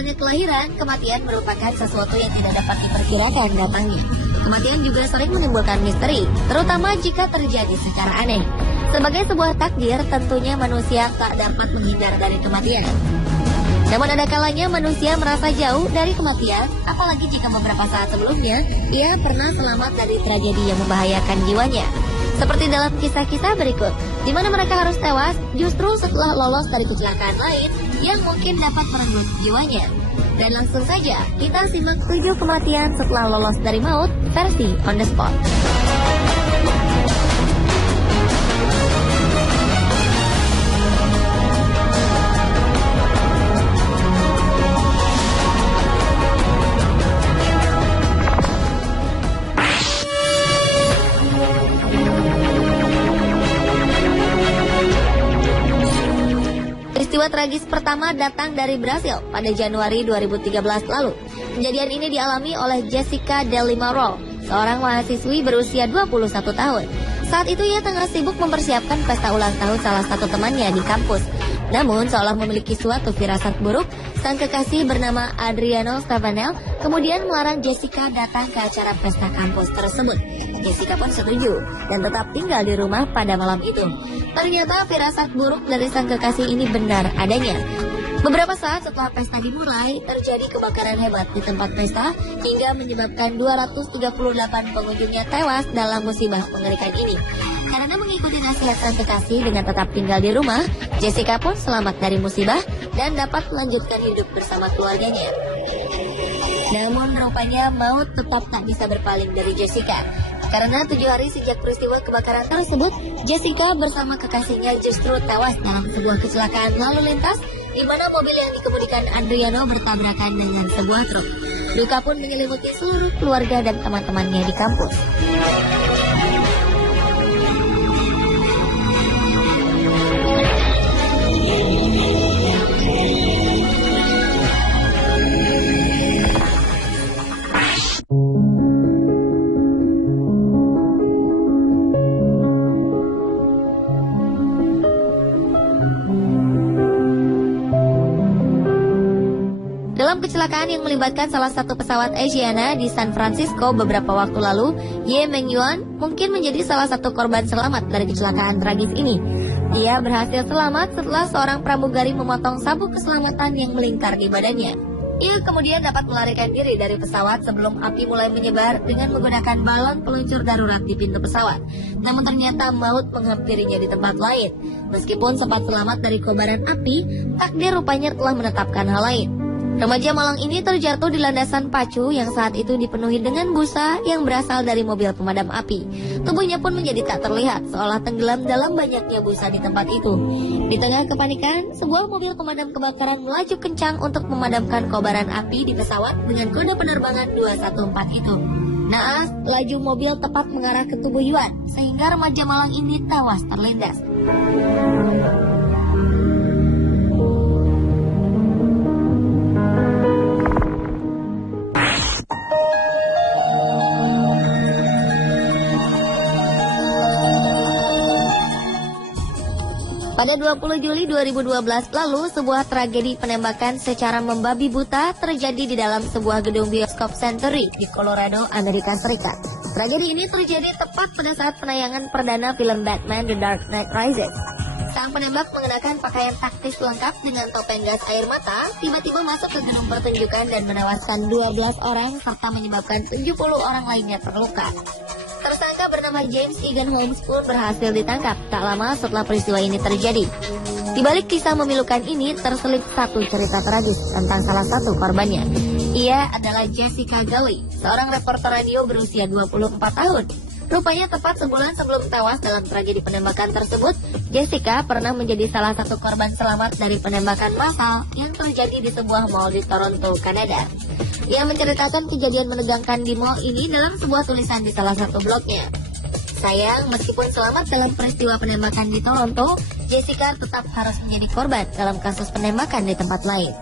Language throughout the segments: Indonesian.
halnya kelahiran, kematian merupakan sesuatu yang tidak dapat diperkirakan datangnya. Kematian juga sering menimbulkan misteri, terutama jika terjadi secara aneh. Sebagai sebuah takdir, tentunya manusia tak dapat menghindar dari kematian. Namun ada kalanya manusia merasa jauh dari kematian, apalagi jika beberapa saat sebelumnya ia pernah selamat dari tragedi yang membahayakan jiwanya. Seperti dalam kisah-kisah berikut, di mana mereka harus tewas justru setelah lolos dari kecelakaan lain yang mungkin dapat merenggut jiwanya. Dan langsung saja kita simak 7 kematian setelah lolos dari maut versi on the spot. Peristiwa tragis pertama datang dari Brasil pada Januari 2013 lalu. Kejadian ini dialami oleh Jessica Delimaro, seorang mahasiswi berusia 21 tahun. Saat itu ia tengah sibuk mempersiapkan pesta ulang tahun salah satu temannya di kampus. Namun seolah memiliki suatu firasat buruk, sang kekasih bernama Adriano Stefanel kemudian melarang Jessica datang ke acara pesta kampus tersebut. Jessica pun setuju dan tetap tinggal di rumah pada malam itu. Ternyata firasat buruk dari sang kekasih ini benar adanya. Beberapa saat setelah pesta dimulai, terjadi kebakaran hebat di tempat pesta hingga menyebabkan 238 pengunjungnya tewas dalam musibah mengerikan ini. Karena mengikuti nasihat sang kekasih dengan tetap tinggal di rumah, Jessica pun selamat dari musibah dan dapat melanjutkan hidup bersama keluarganya. Namun rupanya maut tetap tak bisa berpaling dari Jessica. Karena 7 hari sejak peristiwa kebakaran tersebut, Jessica bersama kekasihnya justru tewas dalam sebuah kecelakaan lalu lintas di mana mobil yang dikemudikan Adriano bertabrakan dengan sebuah truk. Duka pun menyelimuti seluruh keluarga dan teman-temannya di kampus. Dalam kecelakaan yang melibatkan salah satu pesawat Asiana di San Francisco beberapa waktu lalu, Ye Mengyuan mungkin menjadi salah satu korban selamat dari kecelakaan tragis ini. Ia berhasil selamat setelah seorang pramugari memotong sabuk keselamatan yang melingkar di badannya. Ia kemudian dapat melarikan diri dari pesawat sebelum api mulai menyebar dengan menggunakan balon peluncur darurat di pintu pesawat. Namun ternyata maut menghampirinya di tempat lain. Meskipun sempat selamat dari kobaran api, takdir rupanya telah menetapkan hal lain. Remaja malang ini terjatuh di landasan pacu yang saat itu dipenuhi dengan busa yang berasal dari mobil pemadam api. Tubuhnya pun menjadi tak terlihat, seolah tenggelam dalam banyaknya busa di tempat itu. Di tengah kepanikan, sebuah mobil pemadam kebakaran melaju kencang untuk memadamkan kobaran api di pesawat dengan kode penerbangan 214 itu. Naas, laju mobil tepat mengarah ke tubuh Yuan, sehingga remaja malang ini tewas terlindas. Pada 20 Juli 2012 lalu, sebuah tragedi penembakan secara membabi buta terjadi di dalam sebuah gedung bioskop Century di Colorado, Amerika Serikat. Tragedi ini terjadi tepat pada saat penayangan perdana film Batman The Dark Knight Rises. Sang penembak mengenakan pakaian taktis lengkap dengan topeng gas air mata, tiba-tiba masuk ke gedung pertunjukan dan menewaskan 12 orang serta menyebabkan 70 orang lainnya terluka. Tersangka bernama James Egan Holmes pun berhasil ditangkap tak lama setelah peristiwa ini terjadi. Di balik kisah memilukan ini terselip satu cerita tragis tentang salah satu korbannya. Ia adalah Jessica Galley, seorang reporter radio berusia 24 tahun. Rupanya tepat sebulan sebelum tewas dalam tragedi penembakan tersebut, Jessica pernah menjadi salah satu korban selamat dari penembakan massal yang terjadi di sebuah mall di Toronto, Kanada. Ia menceritakan kejadian menegangkan di mall ini dalam sebuah tulisan di salah satu blognya. Sayang, meskipun selamat dalam peristiwa penembakan di Toronto, Jessica tetap harus menjadi korban dalam kasus penembakan di tempat lain.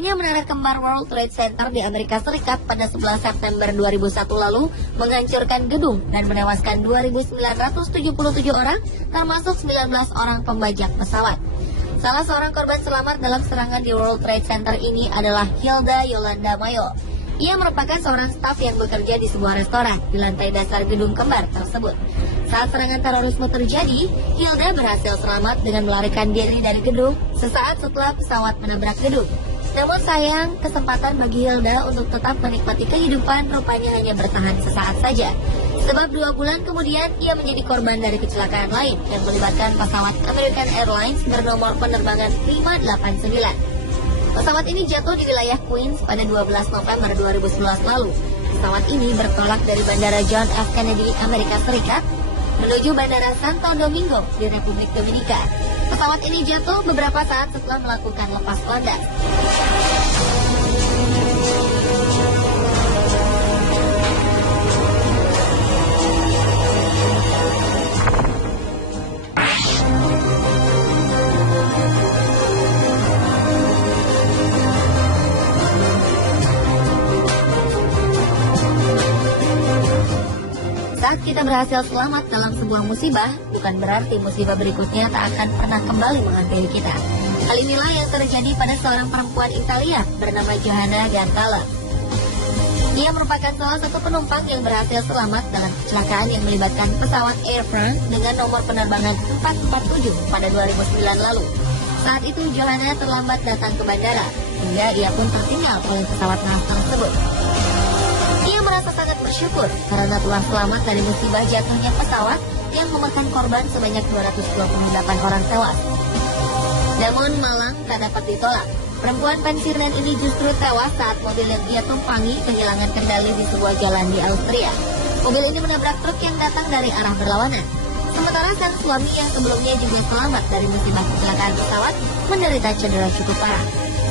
Jatuhnya menara kembar World Trade Center di Amerika Serikat pada 11 September 2001 lalu menghancurkan gedung dan menewaskan 2.977 orang, termasuk 19 orang pembajak pesawat. Salah seorang korban selamat dalam serangan di World Trade Center ini adalah Hilda Yolanda Mayo. Ia merupakan seorang staf yang bekerja di sebuah restoran di lantai dasar gedung kembar tersebut. Saat serangan terorisme terjadi, Hilda berhasil selamat dengan melarikan diri dari gedung sesaat setelah pesawat menabrak gedung. Namun sayang, kesempatan bagi Hilda untuk tetap menikmati kehidupan rupanya hanya bertahan sesaat saja. Sebab 2 bulan kemudian ia menjadi korban dari kecelakaan lain yang melibatkan pesawat American Airlines bernomor penerbangan 589. Pesawat ini jatuh di wilayah Queens pada 12 November 2011 lalu. Pesawat ini bertolak dari Bandara John F. Kennedy, Amerika Serikat, menuju Bandara Santo Domingo di Republik Dominika. Pesawat ini jatuh beberapa saat setelah melakukan lepas landas. Saat kita berhasil selamat dalam sebuah musibah, bukan berarti musibah berikutnya tak akan pernah kembali menghampiri kita. Hal inilah yang terjadi pada seorang perempuan Italia bernama Johanna Gantala. Ia merupakan salah satu penumpang yang berhasil selamat dalam kecelakaan yang melibatkan pesawat Air France dengan nomor penerbangan 447 pada 2009 lalu. Saat itu Johanna terlambat datang ke bandara, hingga ia pun tertinggal oleh pesawat naas tersebut. Ia merasa sangat bersyukur karena telah selamat dari musibah jatuhnya pesawat yang memakan korban sebanyak 228 orang tewas. Namun malang tak dapat ditolak. Perempuan pensiunan ini justru tewas saat mobil yang ia tumpangi kehilangan kendali di sebuah jalan di Austria. Mobil ini menabrak truk yang datang dari arah berlawanan. Sementara sang suami yang sebelumnya juga selamat dari musibah kecelakaan pesawat menderita cedera cukup parah.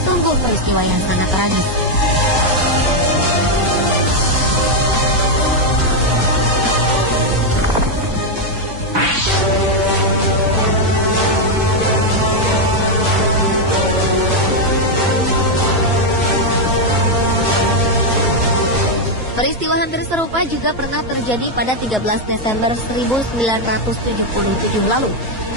Sungguh peristiwa yang sangat tragis. Peristiwa hampir serupa juga pernah terjadi pada 13 Desember 1977 lalu.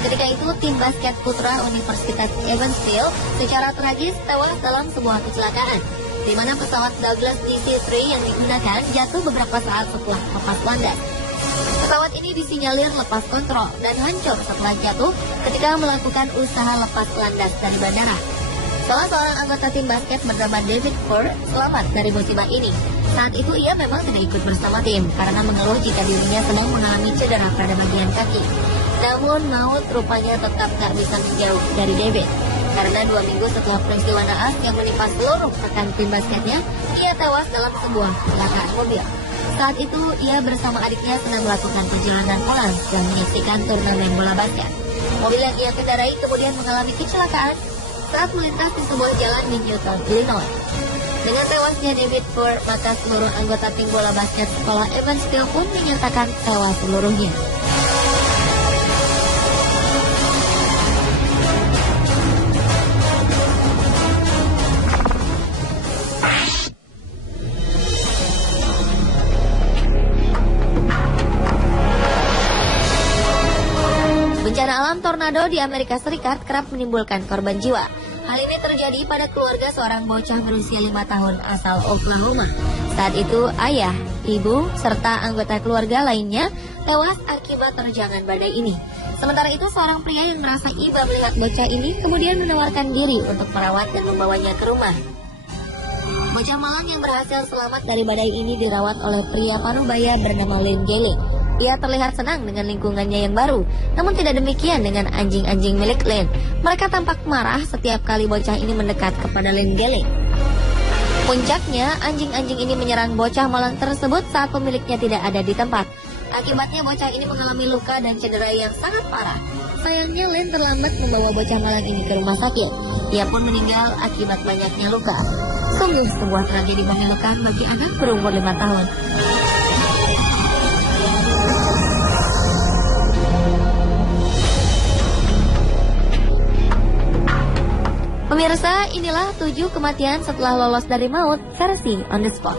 Ketika itu, tim basket putra Universitas Evansville secara tragis tewas dalam sebuah kecelakaan, di mana pesawat Douglas DC-3 yang digunakan jatuh beberapa saat setelah lepas landas. Pesawat ini disinyalir lepas kontrol dan hancur setelah jatuh ketika melakukan usaha lepas landas dari bandara. Salah seorang anggota tim basket bernama David Ford selamat dari musibah ini. Saat itu ia memang tidak ikut bersama tim karena mengeluh jika dirinya sedang mengalami cedera pada bagian kaki. Namun maut rupanya tetap tak bisa menjauh dari David. Karena 2 minggu setelah peristiwa naas yang menimpa seluruh rekan tim basketnya, ia tewas dalam sebuah kecelakaan mobil. Saat itu ia bersama adiknya sedang melakukan perjalanan pulang dan menyaksikan turnamen bola basket. Mobil yang ia kendarai kemudian mengalami kecelakaan saat melintas di sebuah jalan di Newton, Illinois. Dengan tewasnya David Ford, maka seluruh anggota tim bola basket sekolah Evansville pun dinyatakan tewas seluruhnya. Bencana alam tornado di Amerika Serikat kerap menimbulkan korban jiwa. Hal ini terjadi pada keluarga seorang bocah berusia 5 tahun asal Oklahoma. Saat itu ayah, ibu, serta anggota keluarga lainnya tewas akibat terjangan badai ini. Sementara itu seorang pria yang merasa iba melihat bocah ini kemudian menawarkan diri untuk merawat dan membawanya ke rumah. Bocah malang yang berhasil selamat dari badai ini dirawat oleh pria parubaya bernama Lynn Gehling. Ia terlihat senang dengan lingkungannya yang baru, namun tidak demikian dengan anjing-anjing milik Lynn. Mereka tampak marah setiap kali bocah ini mendekat kepada Lynn Gehling. Puncaknya, anjing-anjing ini menyerang bocah malang tersebut saat pemiliknya tidak ada di tempat. Akibatnya bocah ini mengalami luka dan cedera yang sangat parah. Sayangnya Lynn terlambat membawa bocah malang ini ke rumah sakit. Ia pun meninggal akibat banyaknya luka. Sungguh sebuah tragedi memilukan bagi anak berumur 5 tahun. Pemirsa, inilah 7 kematian setelah lolos dari maut versi On The Spot.